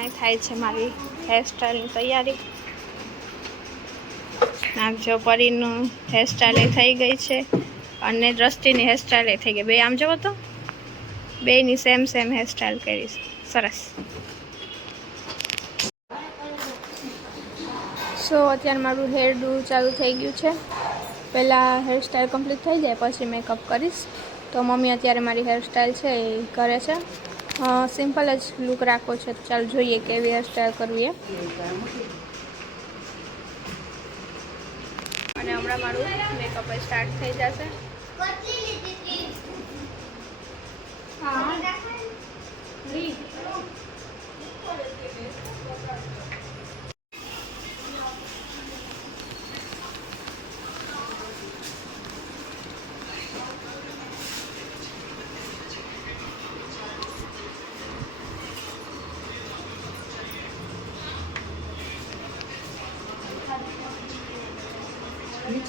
અહીં થાય છે મારી હેરસ્ટાઈલની તૈયારી. આમ જો પરીનું હેરસ્ટાઈલ થઈ ગઈ છે અને દ્રષ્ટિની હેરસ્ટાઈલ થઈ ગઈ. બે આમ જવો તો બેની સેમ સેમ હેરસ્ટાઈલ કરીશ સરસ. સો અત્યારે મારું હેર ડુ ચાલુ થઈ ગયું છે. પહેલાં હેરસ્ટાઈલ કમ્પ્લીટ થઈ જાય, પછી મેકઅપ કરીશ. તો મમ્મી અત્યારે મારી હેરસ્ટાઈલ છે એ કરે છે. સિમ્પલ જ લુક રાખવો છે. ચાલ જોઈએ કેવી હેરસ્ટાઈલ કરવી એ અને હમણાં મારું મેકઅપ સ્ટાર્ટ થઈ જશે.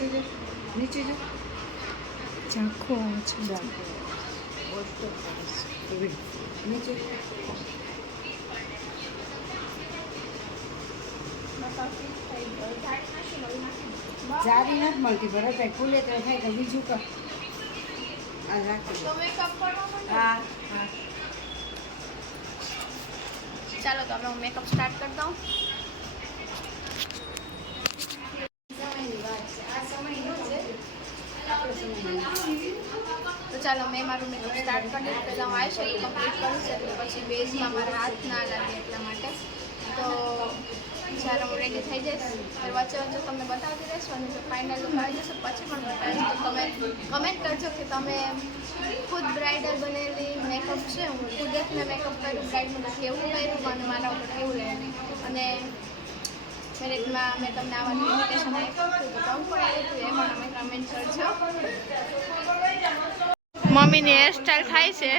નીચે જો નીચે જો ઝાંખું આવે છે નીચે જારી નથી મળતી બરાબર ફૂલે તો થાય તો બીજું કર આ રાખી દો. હા હા ચાલો તો હવે હું મેકઅપ સ્ટાર્ટ કરી દઉં સમયની વાત છે આ સમય નો છે આપણો સમય નથી. તો ચાલો મેં મારું મેકઅપ સ્ટાર્ટ કરી દીધું પહેલાં હું આઈ શેડો કમ્પ્લીટ કરીશ એટલે પછી બેઝમાં મારા હાથ ના લાગે એટલા માટે. તો જ્યારે હું રેડી થઈ જઈશ ત્યારે વચ્ચે વચ્ચે તમને બતાવતી રહેશો અને ફાઇનલ લુક આવી જશે, પછી પણ બતાવીશ. તો તમે કમેન્ટ કરજો કે તમે ખુદ બ્રાઇડલ બનેલી મેકઅપ છે? હું ખુદ જ મેકઅપ કર્યું બ્રાઇડનું કેવું કર્યું અને મારા ઉપર કેવું રહે અને મેરેજમાં મેં તમને આવવાનું ઇન્વિટેશન આપ્યું હતું તો પણ આવ્યું એ પણ અમે કમેન્ટ કરજો. મમ્મીની હેરસ્ટાઈલ થાય છે.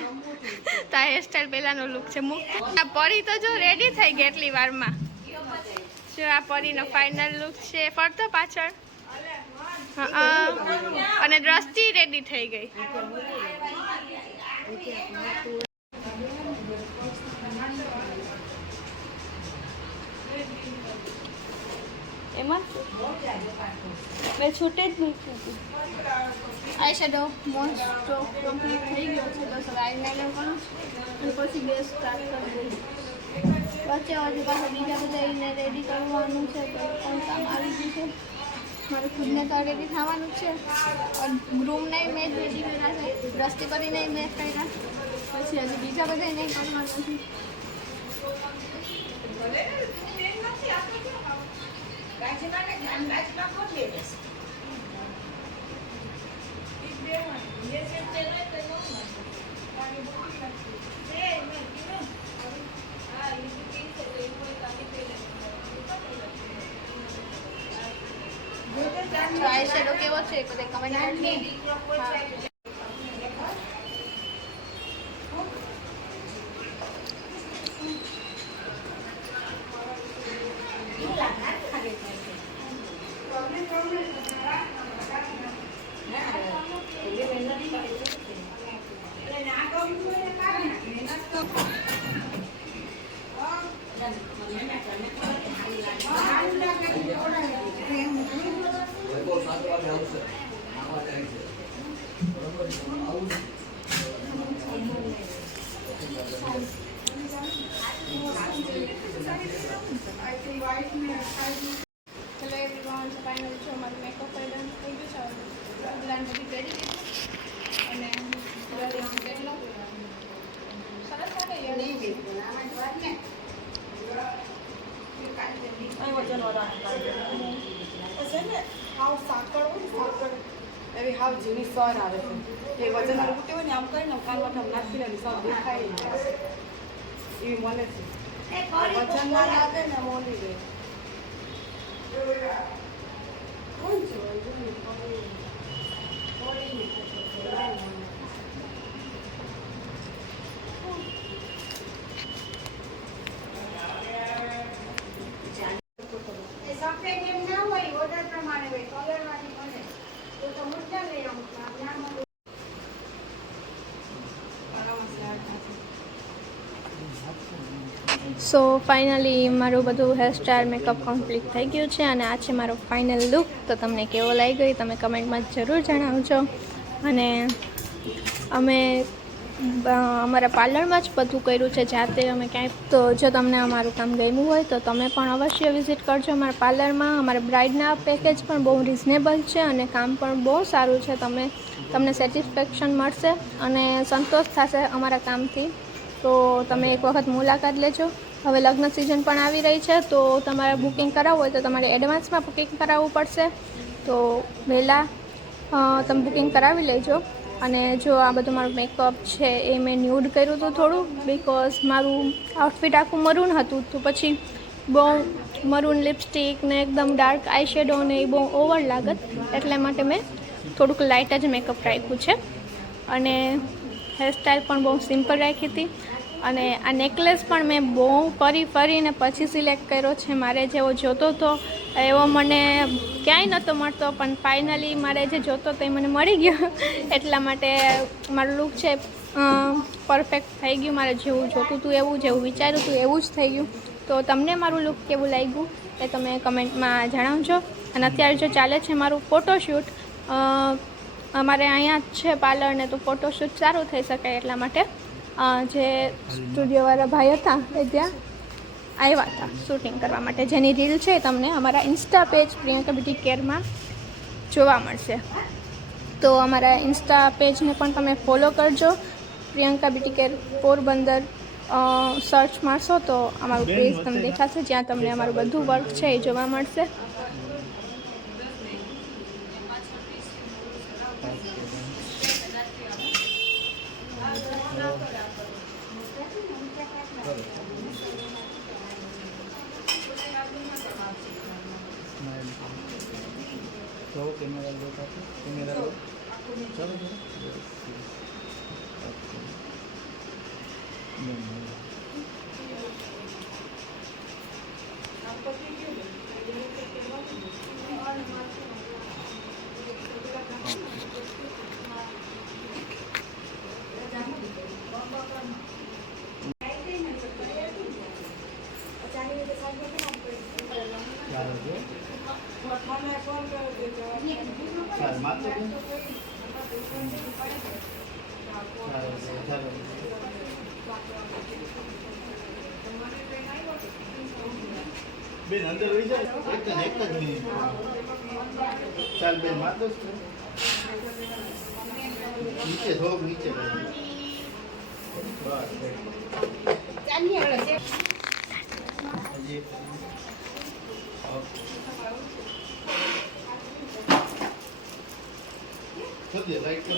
તો આ હેરસ્ટાઈલ પહેલાંનો લુક છે. આ પરી તો જો રેડી થઈ ગઈ એટલી વારમાં. જો આ પરીનો ફાઇનલ લુક છે. ફરતો પાછળ. અને દ્રષ્ટિ રેડી થઈ ગઈ. એમાં? મેં છૂટે જ નહીં હતી આઈ શેડો મોસ્ટ કમ્પ્લીટ થઈ ગયો છે, બસ હવે આઈલાઇનર કરું અને પછી બેસ સ્ટાર્ટ કરી દઈશ. વચ્ચે હજુ પાછા બીજા બધા એને રેડી કરવાનું છે, તો પણ કામ આવી ગયું છે. મારે ખુદને તો રેડી થવાનું છે. ગ્રૂમને મેં જ રેડી કર્યા છે દ્રષ્ટિ કરીને મેં કર્યા પછી હજુ બીજા બધા નહીં કરવાનું છે. તો આઈ શેડો કેવો છે? એ બધા કમેન્ટ કરજો હા હેલો એવરીવન ફાઇનલ છે મારું મેકઅપ ડન થઈ ગયું છે પ્લાન બધી પહેરી દીધું અને કેટલો સરસ લાગે યાર સાંકળ એવી હાવ ઝીણી સર આવે છે એ વજન કેવું હોય ને આમ કરીને કાનમાં આમ નાખી લે સર દેખાય. એવી મળે છે વજન ના લાગે ને મોલી રહે કોણ છે વજન? કોળી. કોળી. એ સફેદ એમ ના હોય ઓર્ડર પ્રમાણે હોય કલર વાળી મળે તો તો મુદ્દા લઈ આવું છું. આમ ના મળે. આરામથી આ થાશે. સો ફાઇનલી મારું બધું હેરસ્ટાઇલ મેકઅપ કમ્પ્લીટ થઈ ગયું છે અને આ છે મારો ફાઇનલ લુક તો તમને કેવો લાગી ગઈ તમે કમેન્ટમાં જરૂર જણાવજો. અને અમે અમારા પાર્લરમાં જ બધું કર્યું છે. જાતે અમે ક્યાંય, તો જો તમને અમારું કામ ગમ્યું હોય, તો તમે પણ અવશ્ય વિઝિટ કરજો અમારા પાર્લરમાં. અમારા બ્રાઇડના પેકેજ પણ બહુ રિઝનેબલ છે અને કામ પણ બહુ સારું છે. તમે, તમને સેટિસ્ફેક્શન મળશે અને સંતોષ થશે અમારા કામથી. તો તમે એક વખત મુલાકાત લેજો. હવે લગ્ન સિઝન પણ આવી રહી છે, તો તમારે બુકિંગ કરાવવું હોય તો તમારે એડવાન્સમાં બુકિંગ કરાવવું પડશે. તો વહેલા તમે બુકિંગ કરાવી લેજો. અને જો આ બધું મારું મેકઅપ છે એ મેં ન્યૂડ કર્યું હતું થોડું બિકોઝ મારું આઉટફિટ આખું મરૂન હતું, તો પછી બહુ મરૂન લિપસ્ટિક ને એકદમ ડાર્ક આઈશેડો ને એ બહુ ઓવર લાગત, એટલે માટે મેં થોડુંક લાઇટ જ મેકઅપ રાખ્યું છે. અને હેરસ્ટાઈલ પણ બહુ સિમ્પલ રાખી હતી. અને આ નેકલેસ પણ મેં બહુ ફરી ફરીને પછી સિલેક્ટ કર્યો છે. મારે જેવો જોતો હતો એવો મને ક્યાંય નહોતો મળતો, પણ ફાઇનલી મારે જે જોતો હતો એ મને મળી ગયો. એટલા માટે મારું લુક છે પરફેક્ટ થઈ ગયું. મારે જેવું જોતું હતું એવું જેવું વિચાર્યું હતું એવું જ થઈ ગયું. તો તમને મારું લુક કેવું લાગ્યું એ તમે કમેન્ટમાં જણાવજો. અને અત્યારે જો ચાલે છે મારું ફોટોશૂટ અમારે અહીંયા જ છે પાર્લર ને તો ફોટોશૂટ સારું થઈ શકે એટલા માટે. જે સ્ટુડિયોવાળા ભાઈ હતા એ ત્યાં આવ્યા હતા શૂટિંગ કરવા માટે. જેની રીલ છે તમને અમારા ઇન્સ્ટા પેજ પ્રિયંકા બ્યુટી કેરમાં જોવા મળશે. તો અમારા ઇન્સ્ટા પેજને પણ તમે ફોલો કરજો. Priyanka beauty care Porbandar search મારશો તો અમારું પેજ તમને દેખાશે, જ્યાં તમને અમારું બધું વર્ક છે એ જોવા મળશે. તો કેમેરા લો કાપો કેમેરા લો ચાલો ચાલો બેન અંદર વહી જાય એક જ એક જ મિનિટ ચાલ બેન માથે જ છે. નીચે થોડુંક નીચે બેન. બસ હજી એક. ઓકે. ખોદી રાઈટ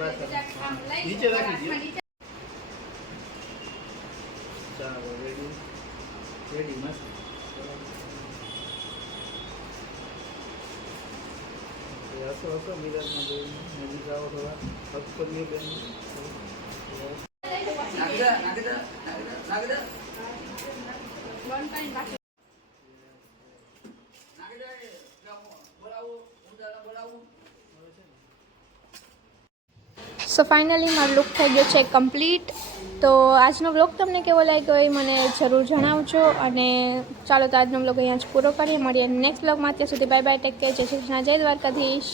નીચે રાખી દો. ચાલો રેડી રેડી મસ્ત હસો હસો મિરરમાં જોઈને નજીક આવો થોડા હક કરીએ બેન સો ફાઇનલી મારો લુક થઈ ગયો છે કમ્પ્લીટ તો આજનો બ્લોગ તમને કેવો લાગ્યો એ મને જરૂર જણાવજો. અને ચાલો તો આજનો બ્લોગ અહીંયા જ પૂરો કરીએ. મળીએ નેક્સ્ટ બ્લોગમાં ત્યાં સુધી બાય બાય ટેક કેર જય શ્રી કૃષ્ણ. જય દ્વારકાધીશ.